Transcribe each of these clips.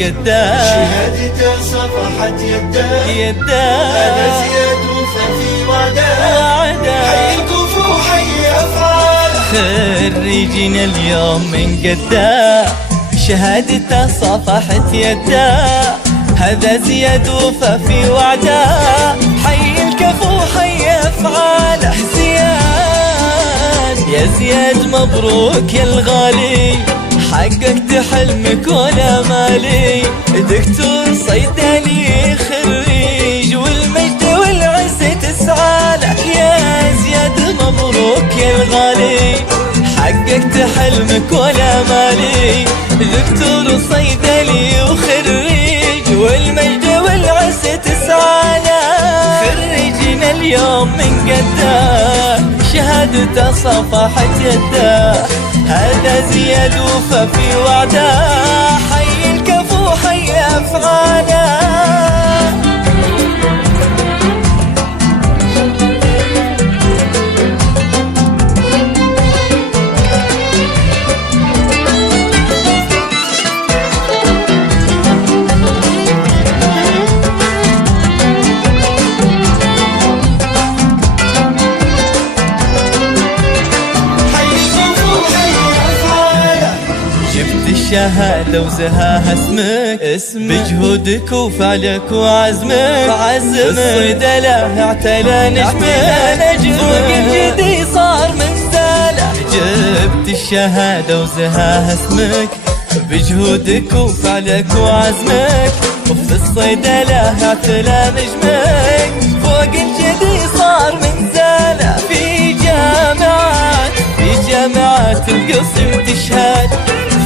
قدام، شهادته صفحت يده، أنا زياد وفي وعده، حي الكفو حي أفعاله. خريجنا اليوم من قدام، شهادته صفحت يده، هذا زياد وفى في وعده، حي الكفو حي أفعاله. زياد يا زياد مبروك يا الغالي، حققت حلمك ولا مالي، دكتور صيدلي خريج والمجد والعزة تسعاله. يا زياد مبروك يا الغالي، حققت حلمك ولا مالي، دكتور صيدلي وخريج والمجد والعزة تسعاله. خريجنا اليوم من قدام، شهادته صفحت يده، هذا زياد وفى في وعده، حي الكفو حي أفعاله. الشهادة وزهاها اسمك، بجهودك وفعلك وعزمك، الصيدلة اعتلى نجمك، فوق الجدي صار منزله. جبت الشهادة وزهاها اسمك، بجهودك وفعلك وعزمك، وفي الصيدلة اعتلى نجمك، فوق الجدي صار منزله. في جامعات القصر تشهد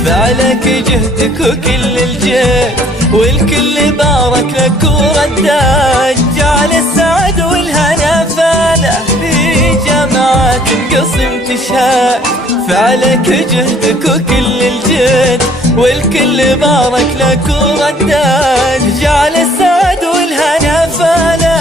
فعلك جهدك وكل الجهد، والكل بارك لك وردك، جعل السعد والهنا فاله. في جامعات القصم تشهد فعلك جهدك وكل الجهد، والكل بارك لك وردك، جعل السعد والهنا فاله.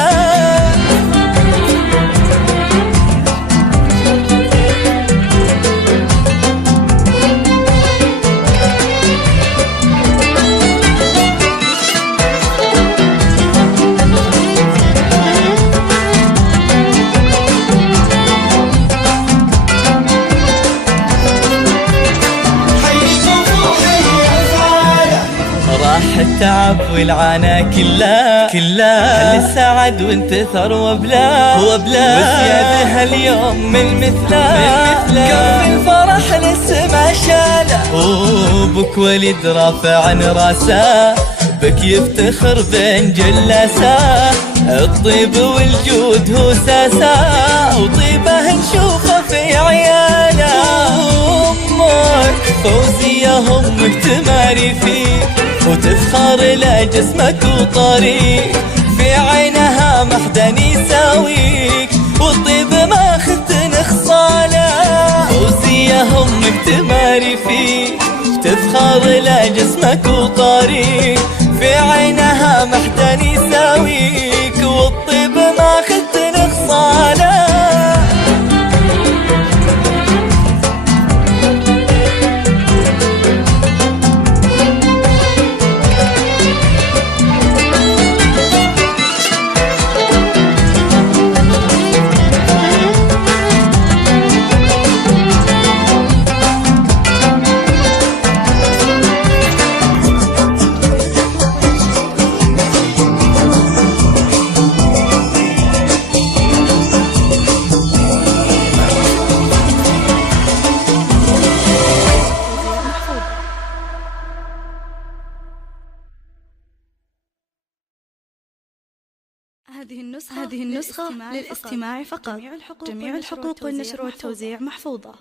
التعب والعنا كلها السعد وانتثر وبلا وزياد هاليوم من مثله، كف الفرح لسه ما شاله، وبك ولد رافع عن راسه، بك يفتخر بين جلاسه، الطيب والجود هو ساسه، وطيبه نشوفه في عياله. امك فوزية امك تماري فيك، وتفخر لجسمك وطريق، في عينها محدن يساويك، والطيب ما خذت نخصاله. فوزية امك تماري فيك، تفخر لجسمك وطريق، في عينها محدن يساويك، والطيب ما خذت نخصاله. هذه النسخة للاستماع فقط. جميع الحقوق والنشر والتوزيع محفوظة.